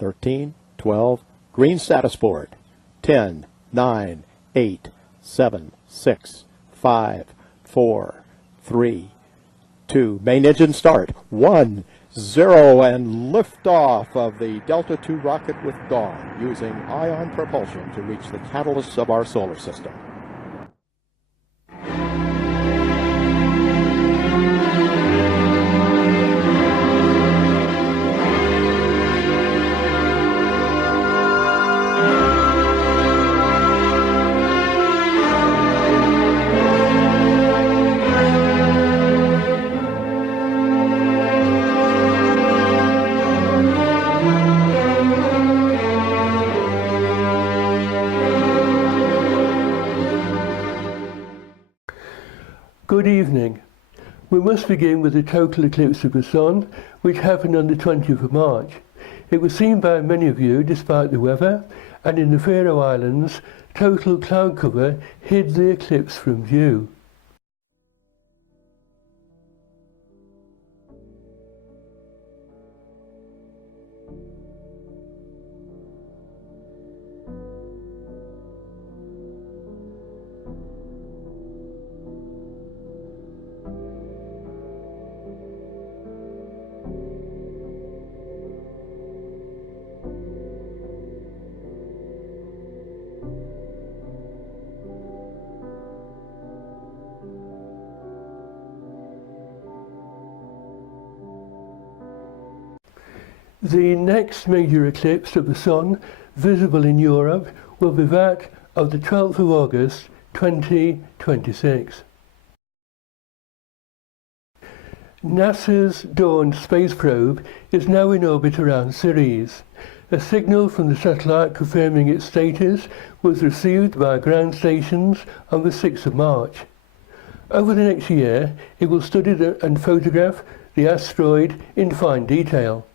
13, 12, green status board. 10, 9, 8, 7, 6, 5, 4, 3, 2. Main engine start. 1, 0, and liftoff of the Delta II rocket with Dawn, using ion propulsion to reach the catalysts of our solar system. Good evening. We must begin with the total eclipse of the Sun, which happened on the 20th of March. It was seen by many of you despite the weather, and in the Faroe Islands, total cloud cover hid the eclipse from view. The next major eclipse of the Sun visible in Europe will be that of the 12th of August 2026. NASA's Dawn space probe is now in orbit around Ceres. A signal from the satellite confirming its status was received by ground stations on the 6th of March. Over the next year, it will study and photograph the asteroid in fine detail.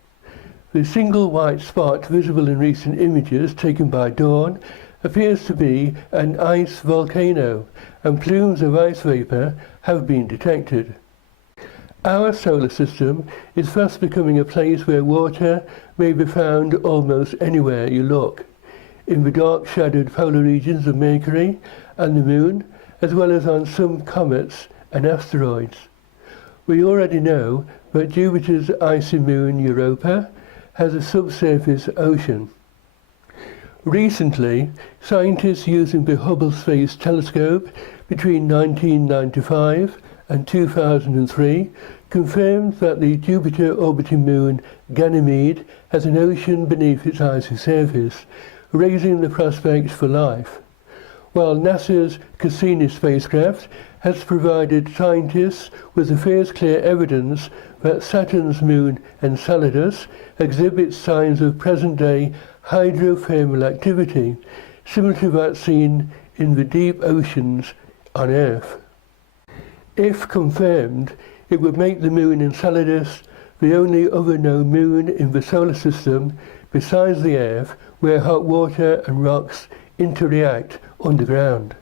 The single white spot visible in recent images taken by Dawn appears to be an ice volcano, and plumes of ice vapor have been detected. Our solar system is fast becoming a place where water may be found almost anywhere you look, in the dark shadowed polar regions of Mercury and the Moon, as well as on some comets and asteroids. We already know that Jupiter's icy moon Europa has a subsurface ocean. Recently, scientists using the Hubble Space Telescope between 1995 and 2003 confirmed that the Jupiter-orbiting moon Ganymede has an ocean beneath its icy surface, raising the prospects for life. While NASA's Cassini spacecraft has provided scientists with the first clear evidence that Saturn's moon Enceladus exhibits signs of present-day hydrothermal activity, similar to that seen in the deep oceans on Earth. If confirmed, it would make the moon Enceladus the only other known moon in the solar system besides the Earth where hot water and rocks interact underground.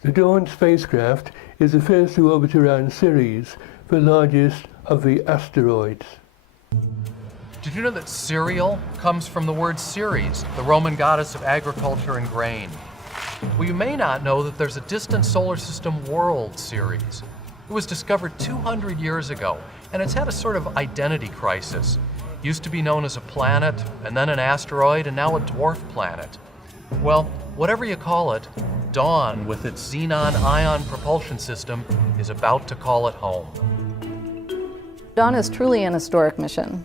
The Dawn spacecraft is the first to orbit around Ceres, the largest of the asteroids. Did you know that cereal comes from the word Ceres, the Roman goddess of agriculture and grain? Well, you may not know that there's a distant solar system world, Ceres. It was discovered 200 years ago, and it's had a sort of identity crisis. It used to be known as a planet, and then an asteroid, and now a dwarf planet. Well, whatever you call it, Dawn, with its xenon ion propulsion system, is about to call it home. Dawn is truly an historic mission.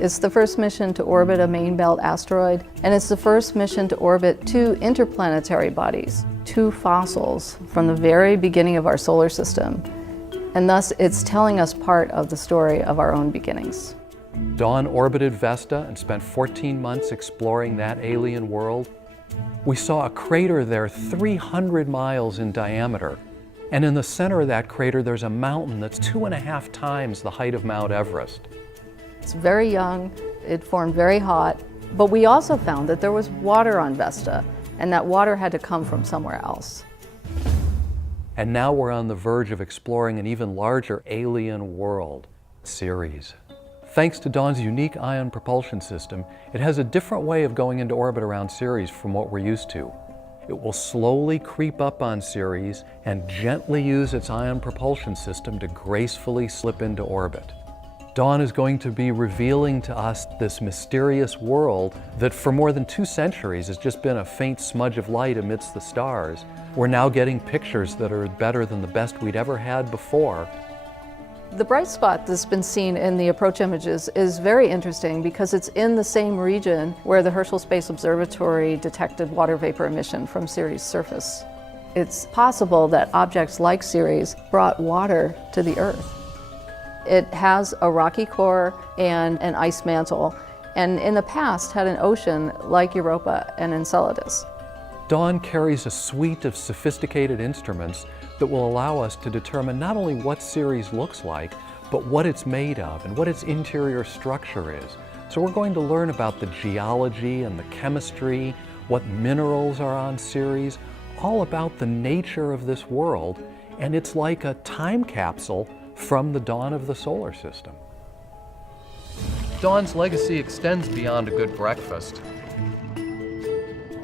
It's the first mission to orbit a main belt asteroid, and it's the first mission to orbit two interplanetary bodies, two fossils from the very beginning of our solar system. And thus, it's telling us part of the story of our own beginnings. Dawn orbited Vesta and spent 14 months exploring that alien world. We saw a crater there 300 miles in diameter. And in the center of that crater, there's a mountain that's 2.5 times the height of Mount Everest. It's very young, it formed very hot, but we also found that there was water on Vesta, and that water had to come from somewhere else. And now we're on the verge of exploring an even larger alien world, Ceres. Thanks to Dawn's unique ion propulsion system, it has a different way of going into orbit around Ceres from what we're used to. It will slowly creep up on Ceres and gently use its ion propulsion system to gracefully slip into orbit. Dawn is going to be revealing to us this mysterious world that for more than 2 centuries has just been a faint smudge of light amidst the stars. We're now getting pictures that are better than the best we'd ever had before. The bright spot that's been seen in the approach images is very interesting because it's in the same region where the Herschel Space Observatory detected water vapor emission from Ceres' surface. It's possible that objects like Ceres brought water to the Earth. It has a rocky core and an ice mantle, and in the past had an ocean like Europa and Enceladus. Dawn carries a suite of sophisticated instruments that will allow us to determine not only what Ceres looks like, but what it's made of and what its interior structure is. So we're going to learn about the geology and the chemistry, what minerals are on Ceres, all about the nature of this world, and it's like a time capsule from the dawn of the solar system. Dawn's legacy extends beyond a good breakfast.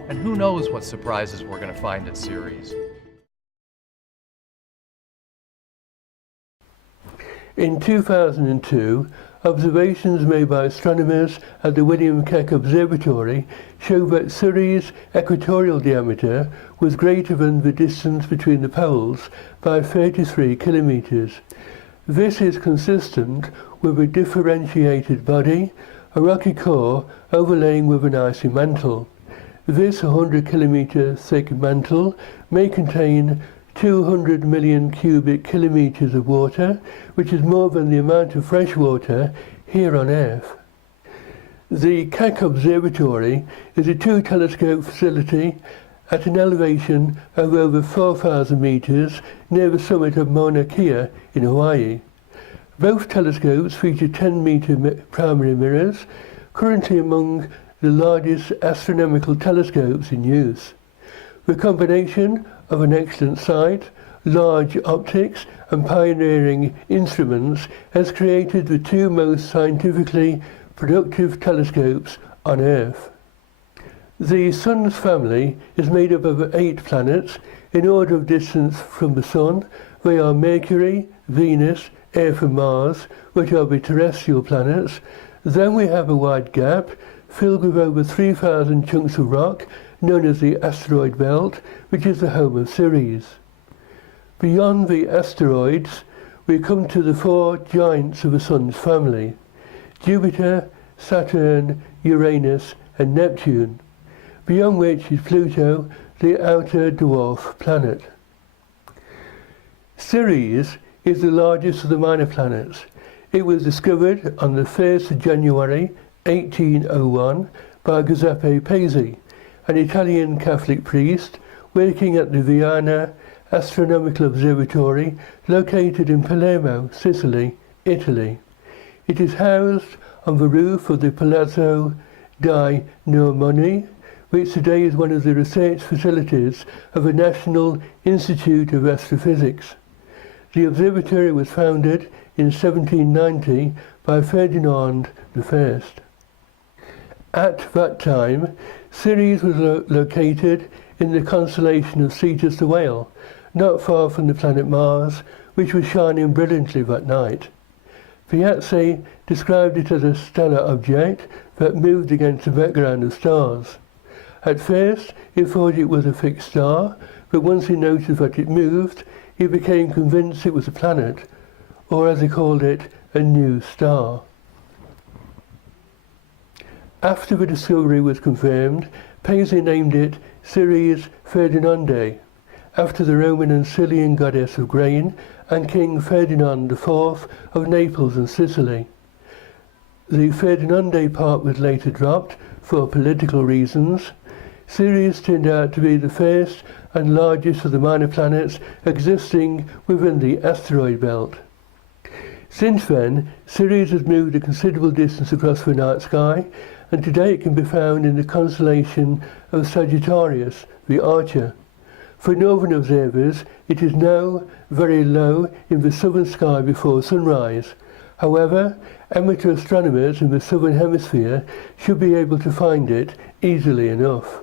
And who knows what surprises we're going to find at Ceres. In 2002, observations made by astronomers at the William Keck Observatory show that Ceres' equatorial diameter was greater than the distance between the poles by 33 kilometers. This is consistent with a differentiated body, a rocky core overlaying with an icy mantle. This 100-kilometer thick mantle may contain 200 million cubic kilometers of water, which is more than the amount of fresh water here on Earth. The Keck Observatory is a 2-telescope facility at an elevation of over 4,000 meters near the summit of Mauna Kea in Hawaii. Both telescopes feature 10-meter primary mirrors, currently among the largest astronomical telescopes in use. The combination of an excellent sight, large optics, and pioneering instruments has created the 2 most scientifically productive telescopes on Earth. The Sun's family is made up of 8 planets in order of distance from the Sun. They are Mercury, Venus, Earth and Mars, which are the terrestrial planets. Then we have a wide gap filled with over 3,000 chunks of rock known as the asteroid belt, which is the home of Ceres. Beyond the asteroids, we come to the 4 giants of the Sun's family: Jupiter, Saturn, Uranus, and Neptune, beyond which is Pluto, the outer dwarf planet. Ceres is the largest of the minor planets. It was discovered on the 1st of January 1801 by Giuseppe Pesi, an Italian Catholic priest working at the Viana Astronomical Observatory located in Palermo, Sicily, Italy. It is housed on the roof of the Palazzo dei Normani, which today is one of the research facilities of the National Institute of Astrophysics. The observatory was founded in 1790 by Ferdinand I. At that time, Ceres was located in the constellation of Cetus the Whale, not far from the planet Mars, which was shining brilliantly that night. Piazzi described it as a stellar object that moved against the background of stars. At first, he thought it was a fixed star, but once he noticed that it moved, he became convinced it was a planet, or as he called it, a new star. After the discovery was confirmed, Pesi named it Ceres Ferdinandae, after the Roman and Sicilian goddess of grain and King Ferdinand IV of Naples and Sicily. The Ferdinandae part was later dropped for political reasons. Ceres turned out to be the first and largest of the minor planets existing within the asteroid belt. Since then, Ceres has moved a considerable distance across the night sky, and today it can be found in the constellation of Sagittarius, the Archer. For northern observers, it is now very low in the southern sky before sunrise. However, Amateur astronomers in the southern hemisphere should be able to find it easily enough.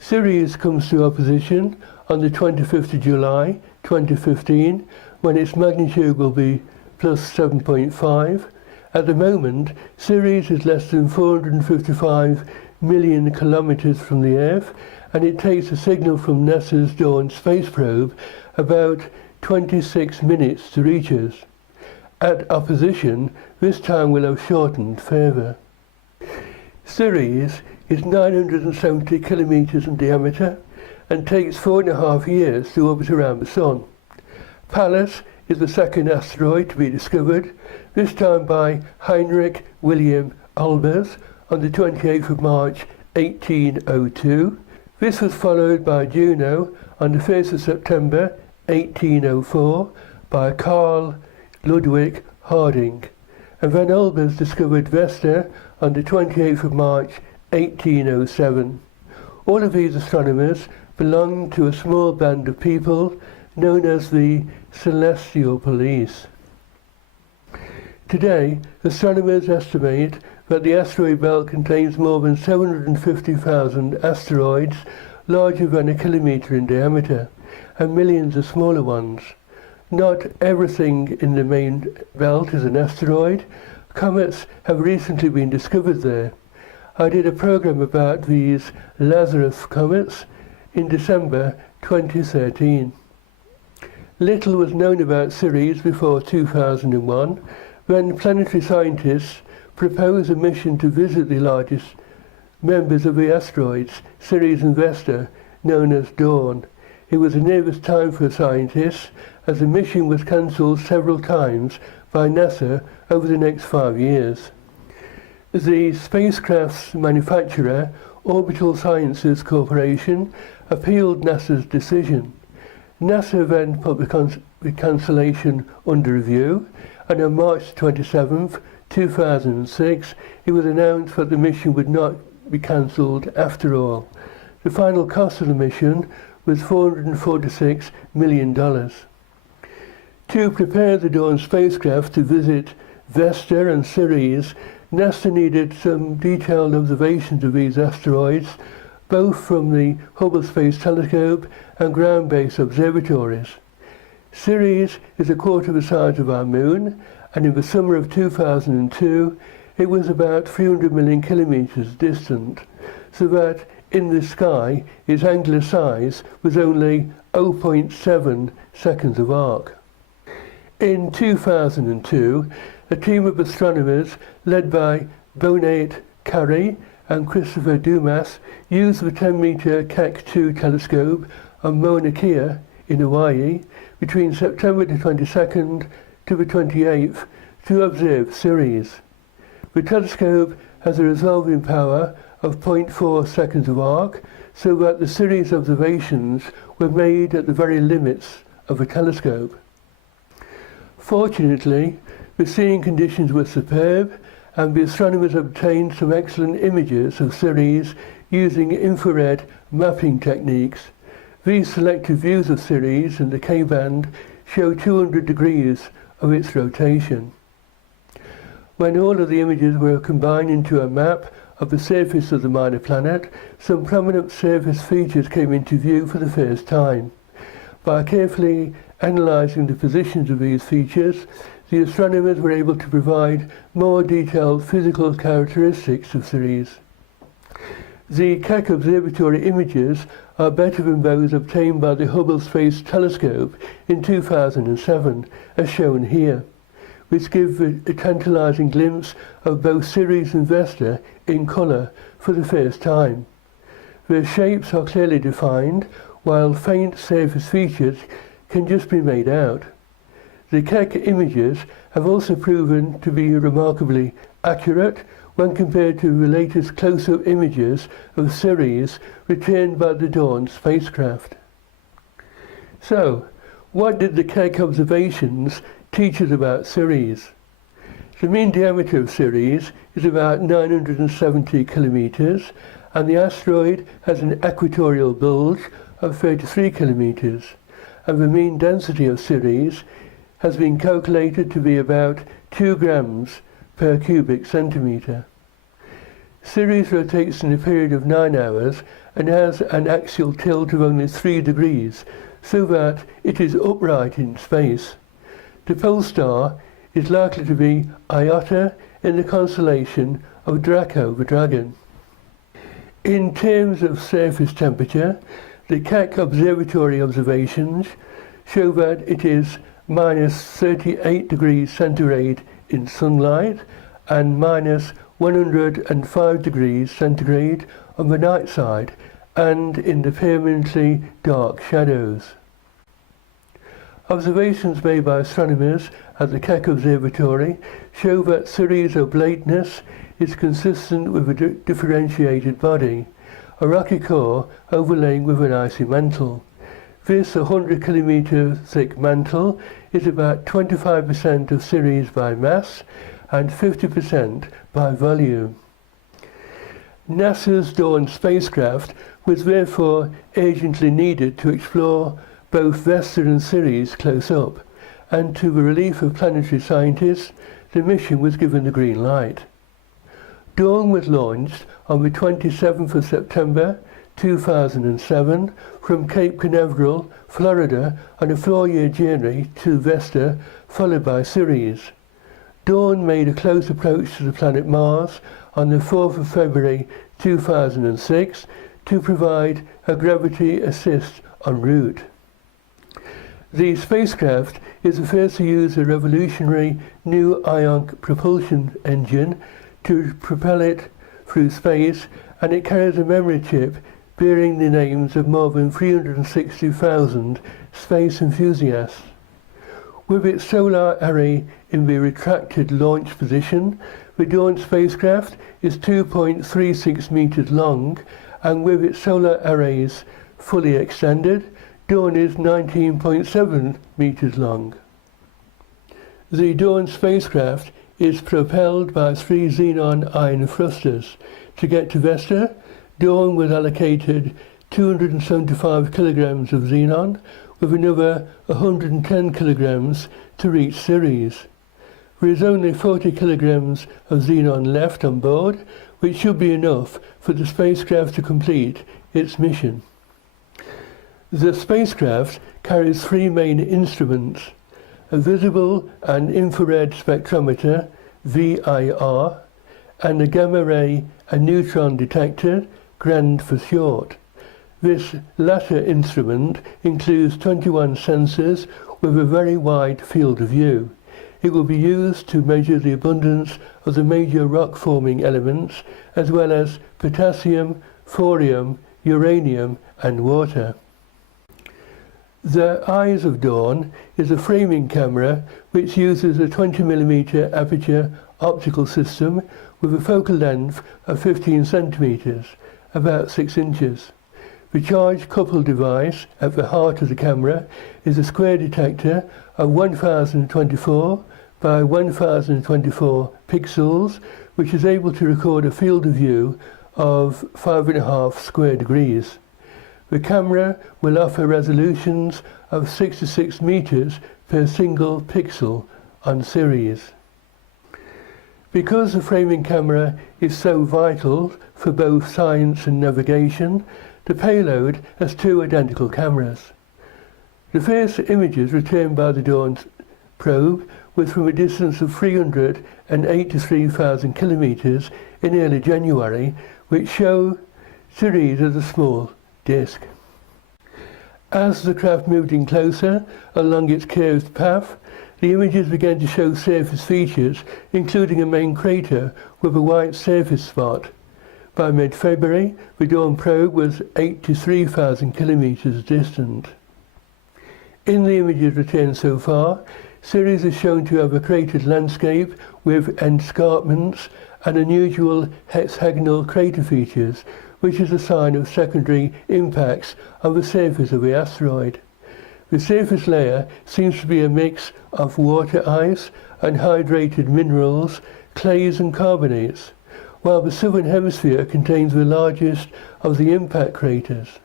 Ceres comes to opposition on the 25th of July 2015, when its magnitude will be plus 7.5. At the moment, Ceres is less than 455 million kilometers from the Earth, and it takes a signal from NASA's Dawn space probe about 26 minutes to reach us. At opposition, this time will have shortened further. Ceres is 970 kilometers in diameter and takes 4.5 years to orbit around the Sun. Pallas is the second asteroid to be discovered, this time by Heinrich Wilhelm Olbers on the 28th of March 1802. This was followed by Juno on the 1st of September 1804 by Carl Ludwig Harding, and then Olbers discovered Vesta on the 28th of March 1807. All of these astronomers belong to a small band of people known as the Celestial Police. Today, astronomers estimate that the asteroid belt contains more than 750,000 asteroids larger than a kilometer in diameter, and millions of smaller ones. Not everything in the main belt is an asteroid. Comets have recently been discovered there. I did a program about these Lazarus comets in December 2013. Little was known about Ceres before 2001, when planetary scientists proposed a mission to visit the largest members of the asteroids, Ceres and Vesta, known as Dawn. It was a nervous time for scientists, as the mission was cancelled several times by NASA over the next 5 years. The spacecraft's manufacturer, Orbital Sciences Corporation, appealed NASA's decision. NASA then put the cancellation under review, and on March 27, 2006, it was announced that the mission would not be cancelled after all. The final cost of the mission was $446 million. To prepare the Dawn spacecraft to visit Vesta and Ceres, NASA needed some detailed observations of these asteroids, both from the Hubble Space Telescope and ground-based observatories. Ceres is a quarter the size of our Moon, and in the summer of 2002, it was about 300 million kilometers distant, so that in the sky, its angular size was only 0.7 seconds of arc. In 2002, a team of astronomers led by Bonnet Carey and Christopher Dumas used the 10-meter Keck-2 telescope on Mauna Kea in Hawaii between September the 22nd to the 28th to observe Ceres. The telescope has a resolving power of 0.4 seconds of arc, so that the Ceres observations were made at the very limits of the telescope. Fortunately, the seeing conditions were superb, and the astronomers obtained some excellent images of Ceres using infrared mapping techniques. These selected views of Ceres in the K-band show 200 degrees of its rotation. When all of the images were combined into a map of the surface of the minor planet, some prominent surface features came into view for the first time. By carefully analysing the positions of these features, the astronomers were able to provide more detailed physical characteristics of Ceres. The Keck Observatory images are better than those obtained by the Hubble Space Telescope in 2007, as shown here, which give a tantalising glimpse of both Ceres and Vesta in colour for the first time. Their shapes are clearly defined, while faint surface features can just be made out. The Keck images have also proven to be remarkably accurate when compared to the latest close-up images of Ceres returned by the Dawn spacecraft. So, what did the Keck observations teach us about Ceres? The mean diameter of Ceres is about 970 kilometers, and the asteroid has an equatorial bulge of 33 kilometers, and the mean density of Ceres has been calculated to be about 2 grams per cubic centimetre. Ceres rotates in a period of 9 hours and has an axial tilt of only 3 degrees, so that it is upright in space. The pole star is likely to be Iota in the constellation of Draco the Dragon. In terms of surface temperature, the Keck Observatory observations show that it is minus 38 degrees centigrade in sunlight and minus 105 degrees centigrade on the night side and in the permanently dark shadows. Observations made by astronomers at the Keck Observatory show that Ceres oblateness is consistent with a differentiated body, a rocky core overlain with an icy mantle. This 100 kilometre thick mantle is about 25% of Ceres by mass and 50% by volume. NASA's Dawn spacecraft was therefore urgently needed to explore both Vesta and Ceres close up, and to the relief of planetary scientists, the mission was given the green light. Dawn was launched on the 27th of September 2007 from Cape Canaveral, Florida, on a 4-year journey to Vesta, followed by Ceres. Dawn made a close approach to the planet Mars on the 4th of February 2006 to provide a gravity assist en route. The spacecraft is the first to use a revolutionary new ion propulsion engine to propel it through space, and it carries a memory chip bearing the names of more than 360,000 space enthusiasts. With its solar array in the retracted launch position, the Dawn spacecraft is 2.36 meters long, and with its solar arrays fully extended, Dawn is 19.7 meters long. The Dawn spacecraft is propelled by 3 xenon ion thrusters. To get to Vesta, Dawn was allocated 275 kilograms of xenon, with another 110 kilograms to reach Ceres. There is only 40 kilograms of xenon left on board, which should be enough for the spacecraft to complete its mission. The spacecraft carries 3 main instruments: a visible and infrared spectrometer, VIR, and a gamma ray and neutron detector, GRAND for short. This latter instrument includes 21 sensors with a very wide field of view. It will be used to measure the abundance of the major rock-forming elements, as well as potassium, thorium, uranium, and water. The Eyes of Dawn is a framing camera which uses a 20mm aperture optical system with a focal length of 15 centimeters, about 6 inches. The charge-coupled device at the heart of the camera is a square detector of 1024 by 1024 pixels, which is able to record a field of view of 5.5 square degrees. The camera will offer resolutions of 66 meters per single pixel on Ceres. Because the framing camera is so vital for both science and navigation, the payload has 2 identical cameras. The first images returned by the Dawn probe was from a distance of 383,000 kilometers in early January, which show Ceres as a small disk. As the craft moved in closer along its curved path, the images began to show surface features, including a main crater with a white surface spot. By mid-February, the Dawn probe was 83,000 kilometers distant. In the images returned so far, Ceres is shown to have a cratered landscape with escarpments and unusual hexagonal crater features, which is a sign of secondary impacts on the surface of the asteroid. The surface layer seems to be a mix of water ice and hydrated minerals, clays and carbonates, while the southern hemisphere contains the largest of the impact craters.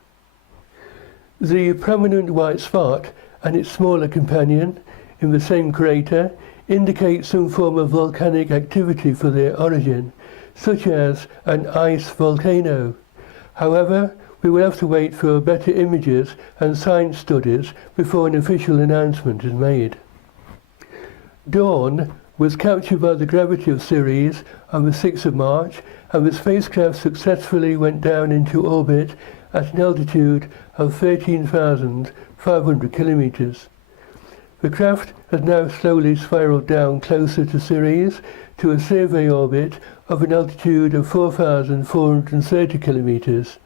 The prominent white spot and its smaller companion in the same crater indicate some form of volcanic activity for their origin, such as an ice volcano. However, we will have to wait for better images and science studies before an official announcement is made. Dawn was captured by the gravity of Ceres on the 6th of March, and the spacecraft successfully went down into orbit at an altitude of 13,500 kilometers. The craft has now slowly spiraled down closer to Ceres to a survey orbit of an altitude of 4,430 kilometers.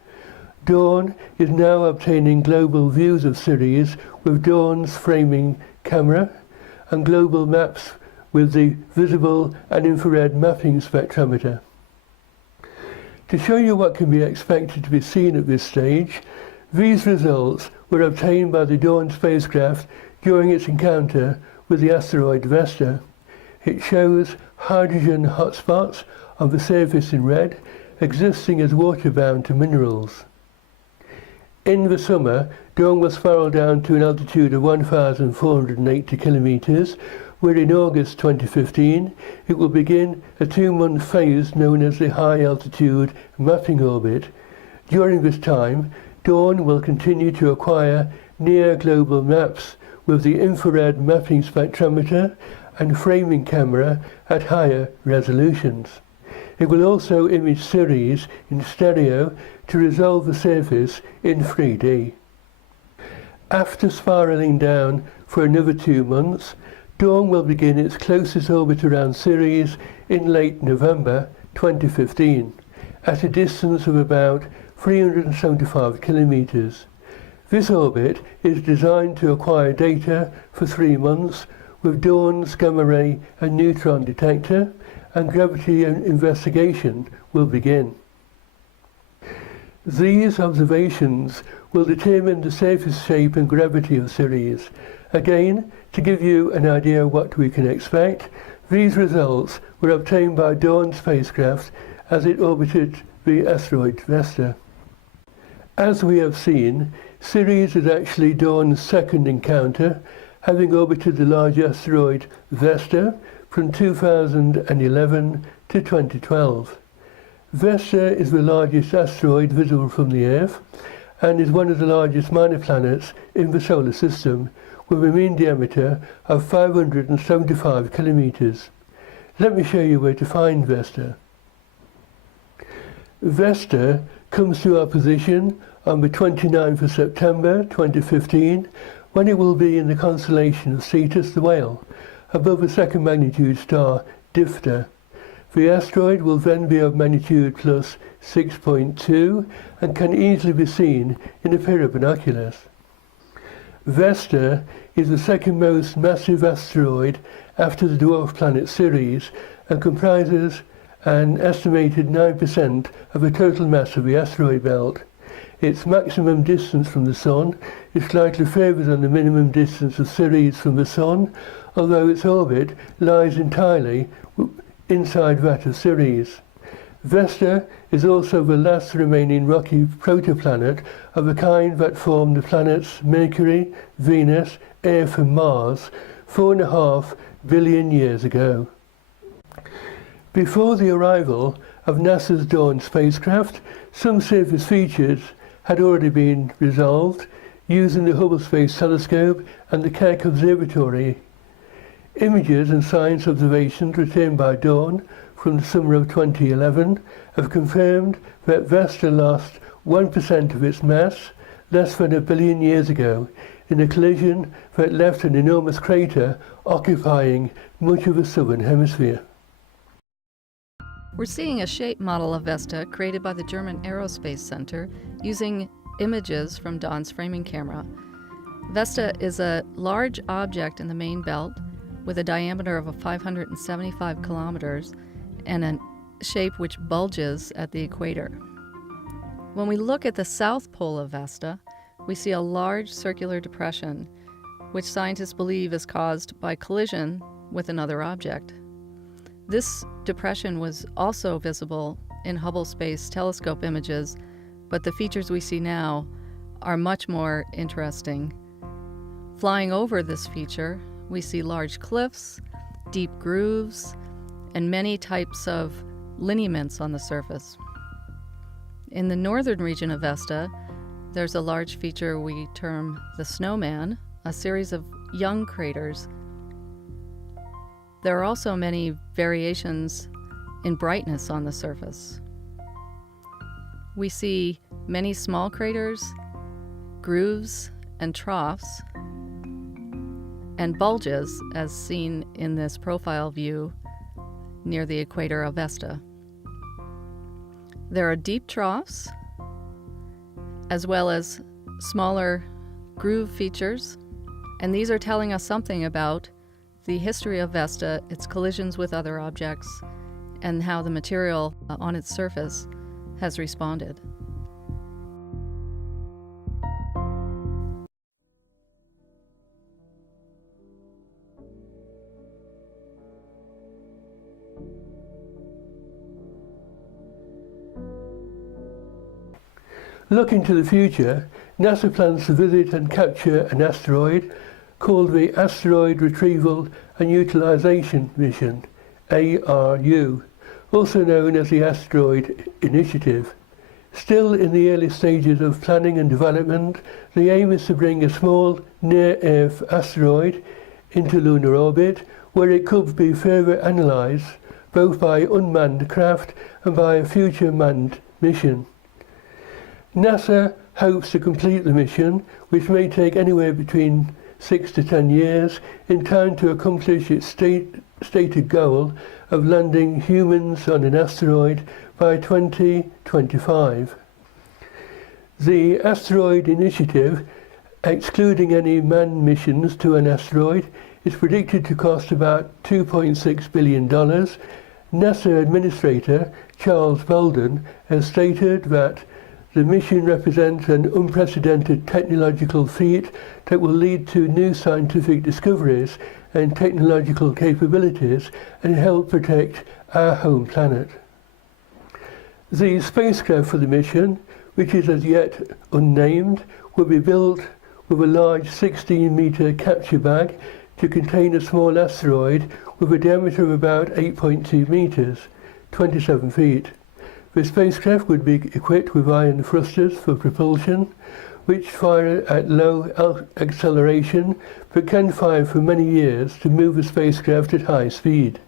Dawn is now obtaining global views of Ceres with Dawn's framing camera and global maps with the visible and infrared mapping spectrometer. To show you what can be expected to be seen at this stage, these results were obtained by the Dawn spacecraft during its encounter with the asteroid Vesta. It shows hydrogen hotspots on the surface in red, existing as water-bound to minerals. In the summer, Dawn will spiral down to an altitude of 1,480 kilometers, where in August 2015 it will begin a 2-month phase known as the High Altitude Mapping Orbit. During this time, Dawn will continue to acquire near global maps with the infrared mapping spectrometer and framing camera at higher resolutions. It will also image Ceres in stereo to resolve the surface in 3D. After spiraling down for another 2 months, Dawn will begin its closest orbit around Ceres in late November 2015, at a distance of about 375 kilometers. This orbit is designed to acquire data for 3 months with Dawn's gamma ray and neutron detector, and gravity investigation will begin. These observations will determine the surface shape and gravity of Ceres. Again, to give you an idea of what we can expect, these results were obtained by Dawn spacecraft as it orbited the asteroid Vesta. As we have seen, Ceres is actually Dawn's second encounter, having orbited the large asteroid Vesta from 2011 to 2012. Vesta is the largest asteroid visible from the Earth and is one of the largest minor planets in the solar system, with a mean diameter of 575 kilometers. Let me show you where to find Vesta. Vesta comes to our position on the 29th of September 2015, when it will be in the constellation of Cetus the Whale, above the second magnitude star Difter. The asteroid will then be of magnitude plus 6.2 and can easily be seen in a pair of binoculars. Vesta is the second most massive asteroid after the dwarf planet Ceres and comprises an estimated 9% of the total mass of the asteroid belt. Its maximum distance from the Sun is slightly further than the minimum distance of Ceres from the Sun, although its orbit lies entirely inside that of Ceres. Vesta is also the last remaining rocky protoplanet of the kind that formed the planets Mercury, Venus, Earth and Mars 4.5 billion years ago. Before the arrival of NASA's Dawn spacecraft, some surface features had already been resolved using the Hubble Space Telescope and the Keck Observatory. Images and science observations returned by Dawn from the summer of 2011 have confirmed that Vesta lost 1% of its mass less than 1 billion years ago in a collision that left an enormous crater occupying much of the southern hemisphere. We're seeing a shape model of Vesta created by the German Aerospace Center using images from Dawn's framing camera. Vesta is a large object in the main belt with a diameter of 575 kilometers and a shape which bulges at the equator. When we look at the south pole of Vesta, we see a large circular depression, which scientists believe is caused by collision with another object. This depression was also visible in Hubble Space Telescope images, but the features we see now are much more interesting. Flying over this feature, We see large cliffs, deep grooves, and many types of lineaments on the surface. In the northern region of Vesta, there's a large feature we term the snowman, a series of young craters. There are also many variations in brightness on the surface. We see many small craters, grooves and troughs, and bulges as seen in this profile view near the equator of Vesta. There are deep troughs, as well as smaller groove features, and these are telling us something about the history of Vesta, its collisions with other objects, and how the material on its surface has responded. Looking to the future, NASA plans to visit and capture an asteroid called the Asteroid Retrieval and Utilization Mission, ARU, also known as the Asteroid Initiative. Still in the early stages of planning and development, the aim is to bring a small near-Earth asteroid into lunar orbit, where it could be further analysed both by unmanned craft and by a future manned mission. NASA hopes to complete the mission, which may take anywhere between 6 to 10 years, in time to accomplish its stated goal of landing humans on an asteroid by 2025. The Asteroid Initiative, excluding any manned missions to an asteroid, is predicted to cost about $2.6 billion. NASA Administrator Charles Bolden has stated that the mission represents an unprecedented technological feat that will lead to new scientific discoveries and technological capabilities and help protect our home planet. The spacecraft for the mission, which is as yet unnamed, will be built with a large 16-meter capture bag to contain a small asteroid with a diameter of about 8.2 meters, 27 feet. The spacecraft would be equipped with ion thrusters for propulsion, which fire at low acceleration but can fire for many years to move the spacecraft at high speed.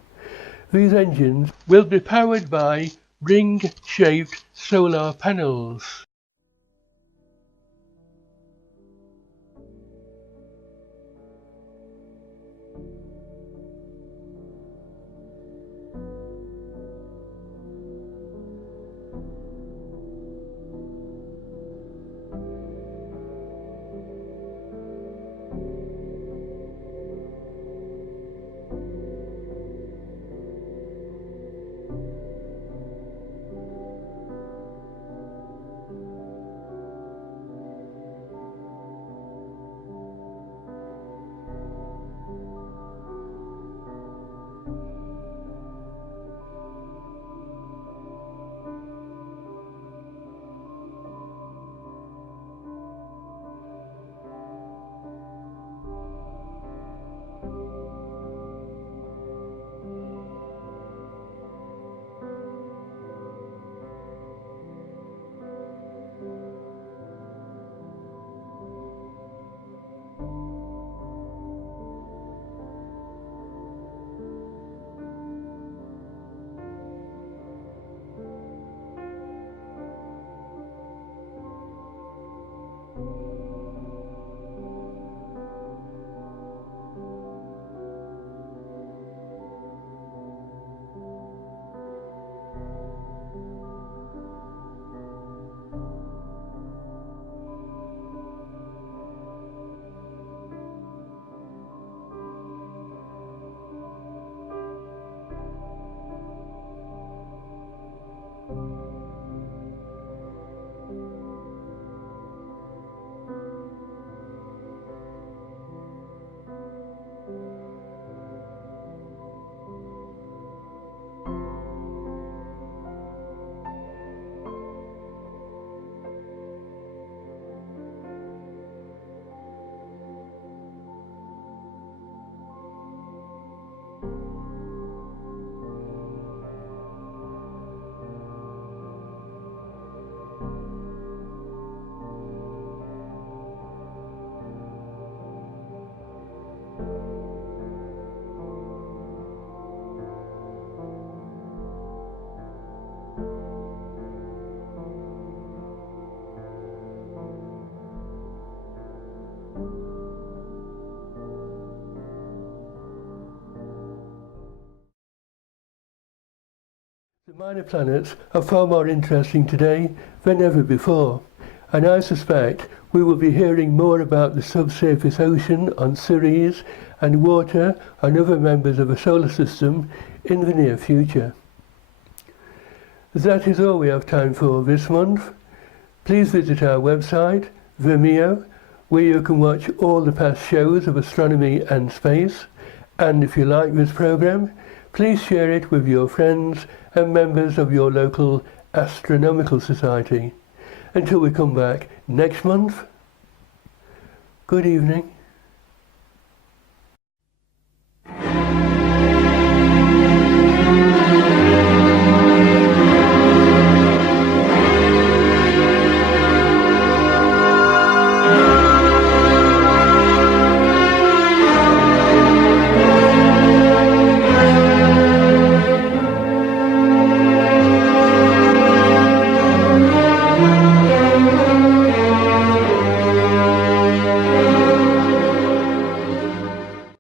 These engines will be powered by ring-shaped solar panels. minor planets are far more interesting today than ever before, and I suspect we will be hearing more about the subsurface ocean on Ceres and water on other members of the solar system in the near future. That is all we have time for this month. Please visit our website, Vimeo, where you can watch all the past shows of astronomy and space. And if you like this program, please share it with your friends and members of your local astronomical society. Until we come back next month, good evening.